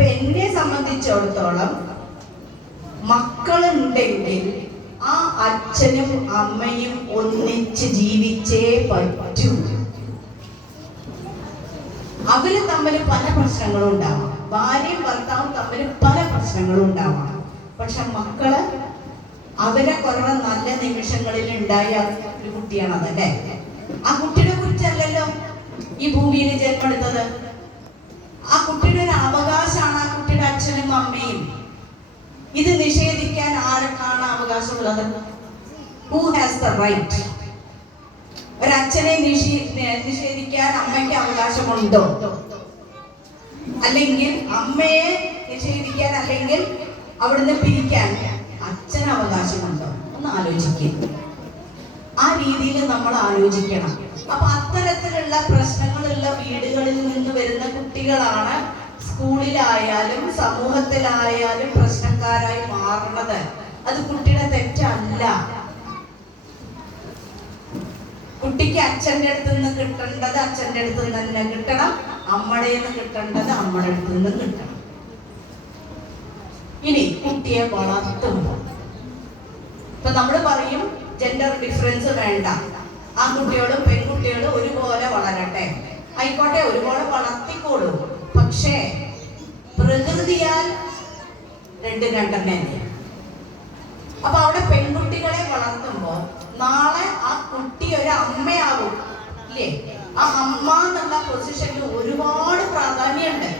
അപ്പൊ എന്നെ സംബന്ധിച്ചിടത്തോളം മക്കളുണ്ടെങ്കിൽ ആ അച്ഛനും അമ്മയും ഒന്നിച്ച് ജീവിച്ചേ പറ്റൂ. അവർ തമ്മിൽ പല പ്രശ്നങ്ങളും ഉണ്ടാവാം. ഭാര്യയും ഭർത്താവും തമ്മിൽ പല പ്രശ്നങ്ങളും ഉണ്ടാവാം. പക്ഷെ മക്കൾ അവരെ കുറവ് നല്ല നിമിഷങ്ങളിൽ ഉണ്ടായ ഒരു കുട്ടിയാണ് അതല്ലേ? ആ കുട്ടിയുടെ കുറിച്ചല്ലല്ലോ ഈ ഭൂമിയിൽ ജന്മെടുത്തത് ആ കുട്ടിയുടെ ഒരു അവകാശമാണ് ആ കുട്ടിയുടെ അച്ഛനും അമ്മയും. ഇത് നിഷേധിക്കാൻ ആർക്കാണ് അവകാശമുള്ളത്? ഹൂ ഹാസ് ദ റൈറ്റ് ഒരച്ഛനെ നിഷേ- നിഷേധിക്കാൻ അമ്മയ്ക്ക് അവകാശമുണ്ടോ? അല്ലെങ്കിൽ അമ്മയെ നിഷേധിക്കാൻ അല്ലെങ്കിൽ അവിടുന്ന് പിരിക്കാൻ അച്ഛൻ അവകാശമുണ്ടോ? ഒന്ന് ആലോചിക്കുക ആ രീതിയിൽ നമ്മൾ ആലോചിക്കണം. അപ്പൊ അത്തരത്തിലുള്ള പ്രശ്നങ്ങളുള്ള വീടുകളിൽ നിന്ന് വരുന്ന കുട്ടികളാണ് സ്കൂളിലായാലും സമൂഹത്തിലായാലും പ്രശ്നക്കാരായി മാറുന്നത്. അത് കുട്ടിയുടെ തെറ്റല്ല. കുട്ടിക്ക് അച്ഛന്റെ അടുത്ത് നിന്ന് കിട്ടേണ്ടത് അച്ഛന്റെ അടുത്ത് നിന്ന് തന്നെ കിട്ടണം. അമ്മയുടെ നിന്ന് കിട്ടേണ്ടത് അമ്മയുടെ അടുത്ത് നിന്ന് കിട്ടണം. ഇനി കുട്ടിയെ വളർത്തുമ്പോൾ ഇപ്പൊ നമ്മൾ പറയും ജെൻഡർ ഡിഫറൻസ് വേണ്ട. ആൺകുട്ടികളും പെൺകുട്ടികളും ഒരുപോലെ വളരട്ടെ. ആയിക്കോട്ടെ ഒരുപോലെ വളർത്തിക്കോളൂ. പക്ഷേ പ്രകൃതിയാൽ രണ്ട് രണ്ടെണ്ണ അപ്പൊ അവിടെ പെൺകുട്ടികളെ വളർത്തുമ്പോ നാളെ ആ കുട്ടി ഒരു അമ്മയാവും ഇല്ലേ? ആ അമ്മ എന്നുള്ള പൊസിഷനിൽ ഒരുപാട് പ്രാധാന്യമുണ്ട്.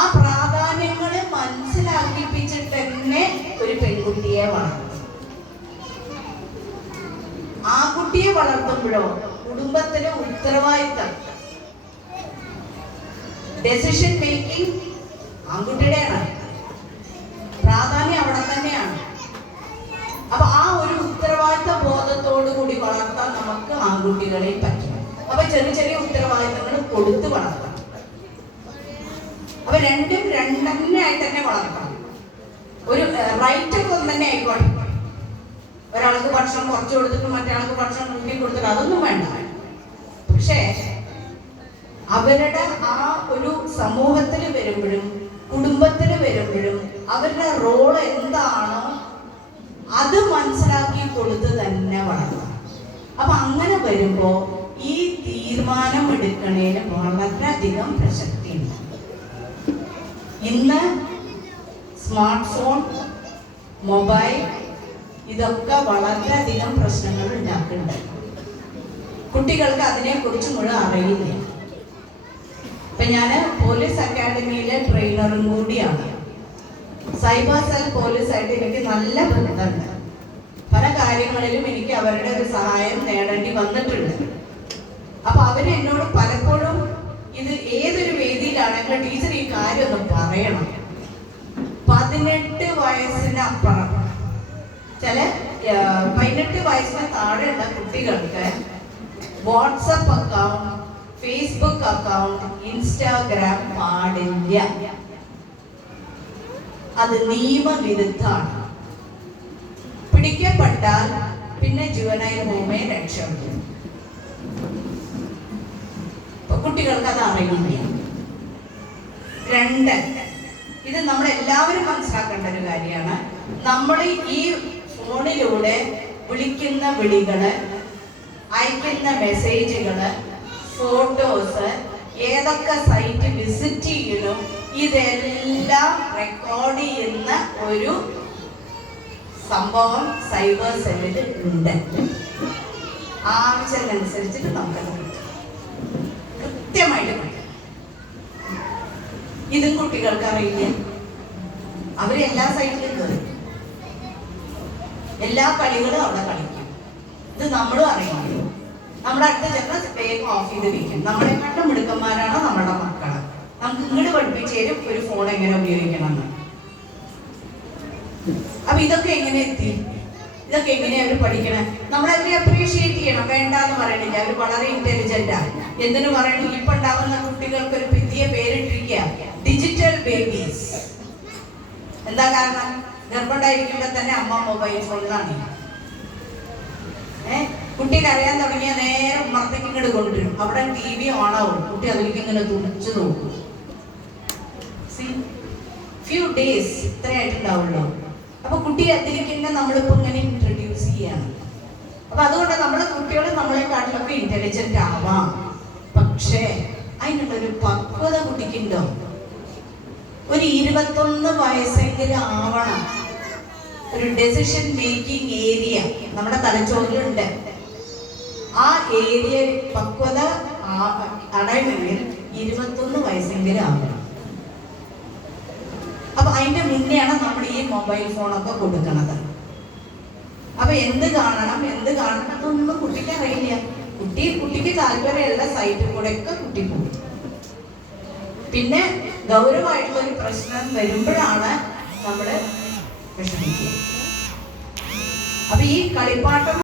ആ പ്രാധാന്യങ്ങൾ മനസ്സിലാക്കിപ്പിച്ചിട്ട് തന്നെ ഒരു പെൺകുട്ടിയെ വളർത്തും. ആ കുട്ടിയെ വളർത്തുമ്പോഴോ കുടുംബത്തിന് ഉത്തരവാദിത്തം. ഡെസിഷൻ മേക്കിംഗ് ആൺകുട്ടിയുടെയാണ്. പ്രാധാന്യം അവിടെ തന്നെയാണ്. അപ്പൊ ആ ഒരു ഉത്തരവാദിത്ത ബോധത്തോടു കൂടി വളർത്താൻ നമുക്ക് ആൺകുട്ടികളെ പറ്റും. അപ്പൊ ചെറിയ ചെറിയ ഉത്തരവാദിത്തങ്ങൾ കൊടുത്ത് വളർത്താം അപ്പൊ രണ്ടും രണ്ടെന്നായി തന്നെ വളർത്തണം. ഒരു റൈറ്റ് ഒക്കെ ഒന്ന് തന്നെ ആയിക്കോട്ടെ. ഒരാൾക്ക് ഭക്ഷണം കുറച്ച് കൊടുത്തിട്ട് മറ്റൊരാൾക്ക് ഭക്ഷണം കൂട്ടി അതൊന്നും വേണ്ട. പക്ഷേ അവരുടെ ആ ഒരു സമൂഹത്തിൽ വരുമ്പോഴും കുടുംബത്തിൽ വരുമ്പോഴും അവരുടെ റോൾ എന്താണോ അത് മനസ്സിലാക്കി കൊടുത്ത് തന്നെ വളർത്തണം അപ്പൊ അങ്ങനെ വരുമ്പോ ഈ തീരുമാനം എടുക്കണേന് വളരെയധികം പ്രസക്തിയുണ്ട് ഇന്ന് സ്മാർട്ട് ഫോൺ മൊബൈൽ ഇതൊക്കെ വളരെയധികം പ്രശ്നങ്ങൾ ഉണ്ടാക്കുന്നുണ്ട്. കുട്ടികൾക്ക് അതിനെക്കുറിച്ച് മുഴുവൻ അറിയില്ല. ഇപ്പൊ ഞാൻ പോലീസ് അക്കാദമിയിലെ ട്രെയിനറും കൂടിയാണ്. സൈബർ സെൽ പോലീസായിട്ട് എനിക്ക് നല്ല ബന്ധമുണ്ട്. പല കാര്യങ്ങളിലും എനിക്ക് അവരുടെ ഒരു സഹായം നേടേണ്ടി വന്നിട്ടുണ്ട്. അപ്പൊ അവർ എന്നോട് പലപ്പോഴും ഇത് ഏതൊരു വേദിയിലാണെങ്കിലും ടീച്ചർ ഈ കാര്യം ഒന്ന് പറയണം. പതിനെട്ട് വയസ്സിനപ്പുറം ചില പതിനെട്ട് വയസ്സിന് താഴെയുള്ള കുട്ടികൾക്ക് WhatsApp account Facebook account Instagram പാടില്ല. അത് നിയമവിരുദ്ധാണ് പിടിക്കപ്പെട്ടാൽ പിന്നെ ജുവനൈൽ ഹോമേ രക്ഷപ്പെടും കുട്ടികൾക്ക് അത് അറിയില്ല? രണ്ട്. ഇത് നമ്മൾ എല്ലാവരും മനസ്സിലാക്കേണ്ട ഒരു കാര്യമാണ്. നമ്മൾ ഈ ഫോണിലൂടെ വിളിക്കുന്ന വിളികൾ അയക്കുന്ന മെസ്സേജുകൾ ഫോട്ടോസ് ഏതൊക്കെ സൈറ്റ് വിസിറ്റ് ചെയ്യണം ഇതെല്ലാം റെക്കോർഡ് ചെയ്യുന്ന ഒരു സംഭവം സൈബർ സെല്ലിൽ ഉണ്ട്. ആവശ്യത്തിനനുസരിച്ചിട്ട് നമുക്കത് കിട്ടും കൃത്യമായിട്ട് കിട്ടും ഇതും കുട്ടികൾക്ക് അറിയില്ല? അവർ എല്ലാ സൈറ്റിലും കയറി എല്ലാ കളികളും അവിടെ കളിക്കും ഇത് നമ്മളും അറിയില്ല നമ്മുടെ ജനസ് ചെന്ന് വേഗം ഓഫ് ചെയ്ത് വെക്കും നമ്മളെക്കാട്ടും മിടുക്കന്മാരാണ് നമ്മുടെ മക്കൾ? നമുക്ക് ഇങ്ങോട്ട് പഠിപ്പിച്ചു തരും ഒരു ഫോൺ എങ്ങനെ ഉപയോഗിക്കണം എന്ന് അപ്പൊ ഇതൊക്കെ എങ്ങനെ എത്തി? ഇതൊക്കെ എങ്ങനെയാ അവർ പഠിക്കണേ? നമ്മളവരെ അപ്രീഷിയേറ്റ് ചെയ്യണം. വേണ്ട എന്ന് പറയണില്ല. അവർ വളരെ ഇന്റലിജന്റാ എന്തിനു പറയണു? ഇപ്പൊ ഉണ്ടാവുന്ന കുട്ടികൾക്ക് ഒരു പുതിയ പേരിട്ടിരിക്കുക. ഡിജിറ്റൽ ബേബീസ് എന്താ കാരണം? ഗർഭമുണ്ടായിരിക്കുമ്പോ തന്നെ അമ്മ മൊബൈൽ ഫോണിലാണ് ഏ കരയാൻ തുടങ്ങിയ നേരെ ഉമ്മറത്തേക്ക് ഇങ്ങോട്ട് കൊണ്ടുവരും. അവിടെ ടി വി ഓണാവും കുട്ടി അതിലേക്ക് ഇങ്ങനെ തുണിച്ചു നോക്കും. ഫ്യൂ ഡേയ്സ് ഇത്രയായിട്ടുണ്ടാവുള്ളൂ അപ്പൊ കുട്ടി അതിലേക്ക് നമ്മളിപ്പോ ഇങ്ങനെ ഇൻട്രൊഡ്യൂസ് ചെയ്യാണ്. അപ്പൊ അതുകൊണ്ട് നമ്മളെ കുട്ടികൾ നമ്മളെക്കാട്ടിലൊക്കെ ഇന്റലിജന്റ് ആവാം. പക്ഷേ അതിനുള്ളൊരു പക്വത കുട്ടിക്കുണ്ടോ? ഒരു ഇരുപത്തൊന്ന് വയസ്സെങ്കിലും ആവണം. ഒരു ഡെസിഷൻ മേക്കിംഗ് ഏരിയ നമ്മുടെ തലച്ചോറിലുണ്ട്. ആ ഏരിയ പക്വത അടയണമെങ്കിൽ ഇരുപത്തൊന്ന് വയസ്സെങ്കിലും ആവണം. അപ്പൊ അതിന്റെ മുന്നെയാണ് നമ്മൾ ഈ മൊബൈൽ ഫോണൊക്കെ കൊടുക്കുന്നത്. അപ്പൊ എന്ത് കാണണം എന്ത് കാണണം അതൊന്നും കുട്ടിക്ക് അറിയില്ല. കുട്ടി കുട്ടിക്ക് താല്പര്യമുള്ള സൈറ്റിൽ കൂടെ ഒക്കെ കുട്ടി പോകും. പിന്നെ ഗൗരവമായിട്ടുള്ള ഒരു പ്രശ്നം വരുമ്പോഴാണ് നമ്മൾ വിഷമിക്കുക. അപ്പൊ ഈ കളിപ്പാട്ടം